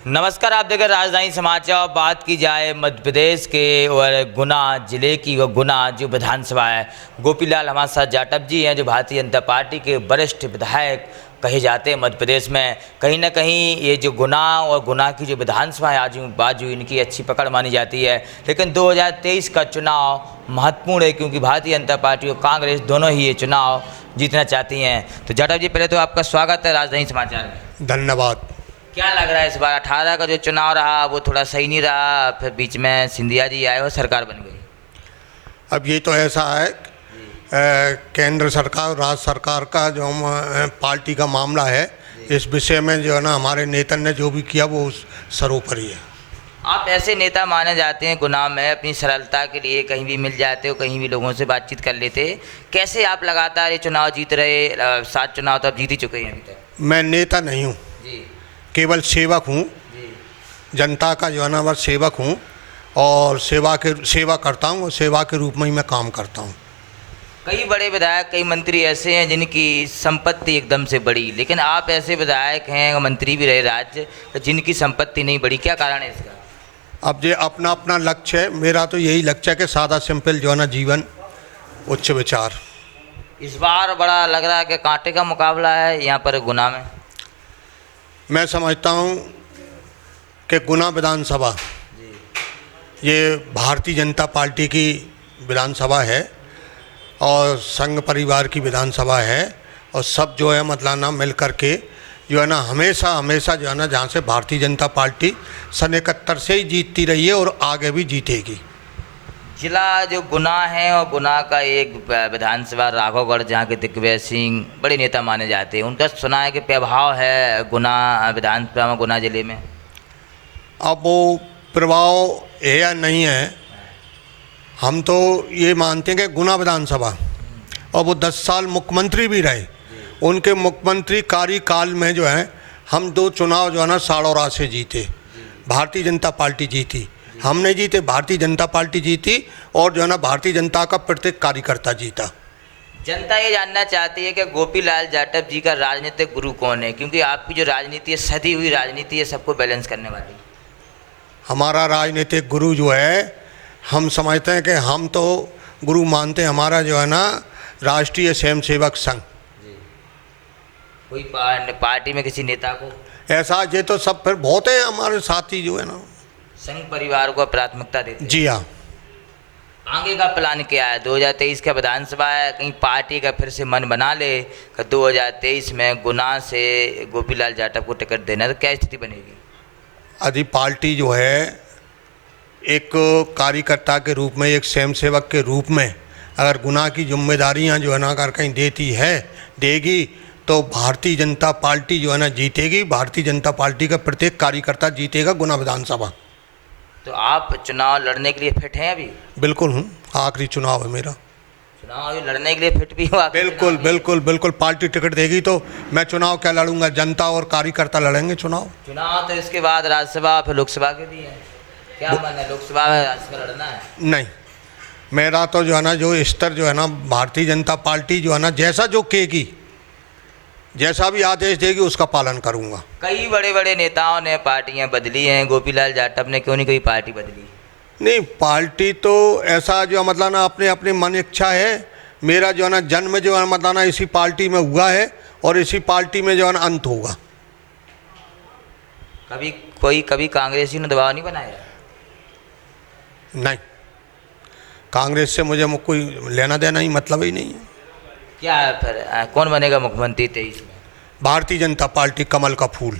नमस्कार, आप देख रहे राजधानी समाचार। बात की जाए मध्य प्रदेश के और गुना जिले की, और गुना जो विधानसभा है, गोपीलाल हमारे साथ जाटव जी हैं जो भारतीय जनता पार्टी के वरिष्ठ विधायक कहे जाते हैं मध्य प्रदेश में। कहीं ना कहीं ये जो गुना और गुना की जो विधानसभा है आजू बाजू इनकी अच्छी पकड़ मानी जाती है, लेकिन 2023 का चुनाव महत्वपूर्ण है क्योंकि भारतीय जनता पार्टी और कांग्रेस दोनों ही ये चुनाव जीतना चाहती हैं। तो जाटव जी, पहले तो आपका स्वागत है राजधानी समाचार में। धन्यवाद। क्या लग रहा है इस बार 18 का जो चुनाव रहा वो थोड़ा सही नहीं रहा, फिर बीच में सिंधिया जी आए और सरकार बन गई। अब ये तो ऐसा है, केंद्र सरकार और राज्य सरकार का जो पार्टी का मामला है, इस विषय में जो है ना हमारे नेता ने जो भी किया वो सर्वोपरि है। आप ऐसे नेता माने जाते हैं गुना में, अपनी सरलता के लिए कहीं भी मिल जाते हो, कहीं भी लोगों से बातचीत कर लेते। कैसे आप लगातार ये चुनाव जीत रहे? 7 चुनाव तो आप जीत ही चुके हैं अभी तक। मैं नेता नहीं हूँ जी केवल सेवक हूँ, जनता का जो है ना वह सेवक हूँ और सेवा करता हूँ और सेवा के रूप में ही मैं काम करता हूँ। कई बड़े विधायक, कई मंत्री ऐसे हैं जिनकी संपत्ति एकदम से बढ़ी, लेकिन आप ऐसे विधायक हैं, मंत्री भी रहे राज्य, जिनकी संपत्ति नहीं बढ़ी। क्या कारण है इसका? अब ये अपना अपना लक्ष्य है, मेरा तो यही लक्ष्य है कि सादा सिंपल जो है ना जीवन, उच्च विचार। इस बार बड़ा लग रहा है कि कांटे का मुकाबला है यहाँ पर गुना में। मैं समझता हूँ कि गुना विधानसभा ये भारतीय जनता पार्टी की विधानसभा है और संघ परिवार की विधानसभा है, और सब जो है मतलब ना मिल कर के जो है ना हमेशा जो है ना जहाँ से भारतीय जनता पार्टी सन 71 से ही जीतती रही है और आगे भी जीतेगी। जिला जो गुना है और गुना का एक विधानसभा राघवगढ़, जहाँ के दिग्विजय सिंह बड़े नेता माने जाते हैं, उनका सुना है कि प्रभाव है गुना विधानसभा में, गुना जिले में। अब वो प्रभाव है या नहीं है, हम तो ये मानते हैं कि गुना विधानसभा, और वो 10 साल मुख्यमंत्री भी रहे, उनके मुख्यमंत्री कार्यकाल में जो है हम 2 चुनाव जो है ना साड़ौरा से जीते। भारतीय जनता पार्टी जीती, हम नहीं जीते, भारतीय जनता पार्टी जीती, और जो है ना भारतीय जनता का प्रत्येक कार्यकर्ता जीता। जनता ये जानना चाहती है कि गोपीलाल जाटव जी का राजनीतिक गुरु कौन है, क्योंकि आपकी जो राजनीति है, सदी हुई राजनीति है, सबको बैलेंस करने वाली। हमारा राजनीतिक गुरु जो है, हम समझते हैं कि हम तो गुरु मानते हैं हमारा जो है ना राष्ट्रीय स्वयंसेवक संघ। कोई पार्टी में किसी नेता को ऐसा ये तो सब फिर बहुत है हमारे साथी जो है ना संघ परिवार को प्राथमिकता देते हैं। जी हाँ। आगे का प्लान क्या है? 2023 का विधानसभा है, कहीं पार्टी का फिर से मन बना ले कि 2023 में गुना से गोपीलाल जाटव को टिकट देना, तो क्या स्थिति बनेगी? यदि पार्टी जो है एक कार्यकर्ता के रूप में, एक स्वयंसेवक के रूप में अगर गुना की जिम्मेदारियां जो है ना अगर कहीं देगी तो भारतीय जनता पार्टी जो है ना जीतेगी। भारतीय जनता पार्टी का प्रत्येक कार्यकर्ता जीतेगा गुना विधानसभा। तो आप चुनाव लड़ने के लिए फिट हैं अभी? बिल्कुल हूँ, आखिरी चुनाव है मेरा। चुनाव अभी लड़ने के लिए फिट भी हो? बिल्कुल बिल्कुल बिल्कुल। पार्टी टिकट देगी तो मैं चुनाव क्या लड़ूंगा, जनता और कार्यकर्ता लड़ेंगे चुनाव। चुनाव तो इसके बाद राज्यसभा फिर लोकसभा के भी है, क्या मन है? लोकसभा में राज्यसभा लड़ना है? नहीं, मेरा तो जो है ना जो स्तर जो है ना भारतीय जनता पार्टी जो है ना जैसा जो कहेगी, जैसा भी आदेश देगी उसका पालन करूंगा। कई बड़े बड़े नेताओं ने पार्टियां बदली हैं, गोपीलाल जाटव ने क्यों नहीं कोई पार्टी बदली? नहीं, पार्टी तो ऐसा जो मतलब ना अपने अपने मन इच्छा है। मेरा जो है ना जन्म जो है मतलब ना इसी पार्टी में हुआ है और इसी पार्टी में जो है ना अंत होगा। कभी कांग्रेसी ने दबाव नहीं बनाया? नहीं, कांग्रेस से मुझे कोई लेना देना ही मतलब ही नहीं है। क्या है फिर? कौन बनेगा मुख्यमंत्री 23 में? भारतीय जनता पार्टी, कमल का फूल।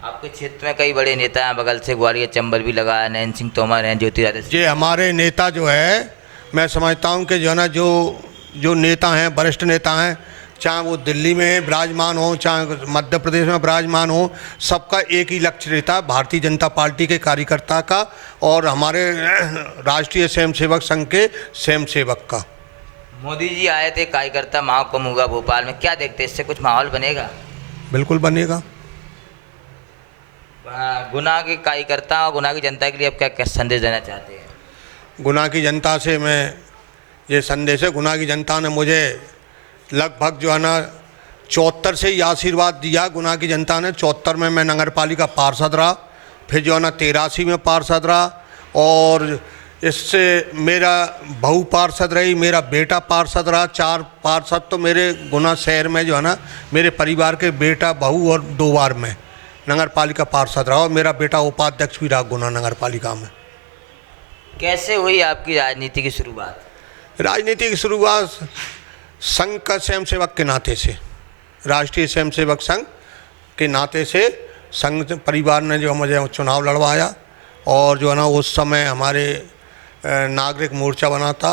आपके क्षेत्र में कई बड़े नेता हैं, बगल से ग्वालियर चंबल भी लगा है, नयन सिंह तोमर हैं, ज्योतिरादित्य। ये हमारे नेता जो है, मैं समझता हूँ कि जो है ना जो नेता हैं, वरिष्ठ नेता हैं, चाहे वो दिल्ली में विराजमान हो, चाहे मध्य प्रदेश में विराजमान हो, सबका एक ही लक्ष्य रहता है भारतीय जनता पार्टी के कार्यकर्ता का और हमारे राष्ट्रीय स्वयंसेवक संघ के स्वयंसेवक का। मोदी जी आए थे, कार्यकर्ता महाकुंभ हुआ भोपाल में, क्या देखते हैं इससे कुछ माहौल बनेगा? बिल्कुल बनेगा। गुना के कार्यकर्ता और गुना की जनता के लिए आप क्या संदेश देना चाहते हैं? गुना की जनता से मैं ये संदेश है, गुना की जनता ने मुझे लगभग जो है ना 74 से ये आशीर्वाद दिया गुना की जनता ने। 74 में मैं नगर पालिका पार्षद रहा, फिर जो है ना 83 में पार्षद रहा, और इससे मेरा बहू पार्षद रही, मेरा बेटा पार्षद रहा। 4 पार्षद तो मेरे गुना शहर में जो है ना मेरे परिवार के बेटा बहू और 2 बार में नगर पालिका पार्षद रहा, और मेरा बेटा उपाध्यक्ष भी रहा गुना नगर पालिका में। कैसे हुई आपकी राजनीति की शुरुआत? राजनीति की शुरुआत संघ का स्वयंसेवक के नाते से, राष्ट्रीय स्वयंसेवक संघ के नाते से संघ परिवार ने जो मुझे चुनाव लड़वाया, और जो है ना उस समय हमारे नागरिक मोर्चा बना था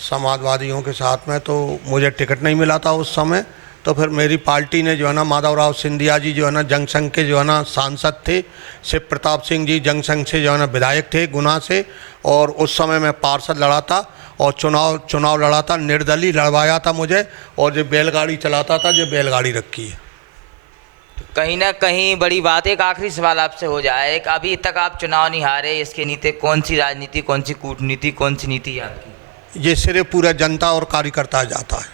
समाजवादियों के साथ में, तो मुझे टिकट नहीं मिला था उस समय। तो फिर मेरी पार्टी ने जो है ना माधवराव सिंधिया जी जो है ना जनसंघ के जो है ना सांसद थे, शिव प्रताप सिंह जी जनसंघ से जो है ना विधायक थे गुना से, और उस समय मैं पार्षद लड़ा था और चुनाव लड़ा था, निर्दलीय लड़वाया था मुझे, और जो बैलगाड़ी चलाता था, जो बैलगाड़ी रखी है। कहीं ना कहीं बड़ी बात, एक आखिरी सवाल आपसे हो जाए, एक अभी तक आप चुनाव नहीं हारे, इसके नीचे कौन सी राजनीति, कौन सी कूटनीति, कौन सी नीति है आपकी? ये सिर्फ पूरा जनता और कार्यकर्ता जाता है।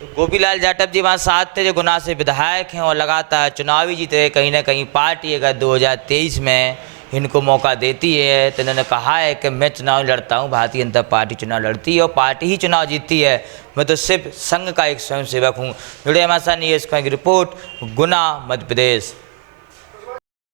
तो गोपीलाल जाटव जी वहाँ साथ थे, जो गुना से विधायक हैं और लगातार चुनाव ही जीते। कहीं ना कहीं पार्टी अगर 2023 में इनको मौका देती है तो इन्होंने कहा है कि मैं चुनाव लड़ता हूँ, भारतीय जनता पार्टी चुनाव लड़ती है और पार्टी ही चुनाव जीतती है, मैं तो सिर्फ संघ का एक स्वयंसेवक हूँ। जुड़े हमारे साथ न्यूज़ की रिपोर्ट, गुना मध्य प्रदेश।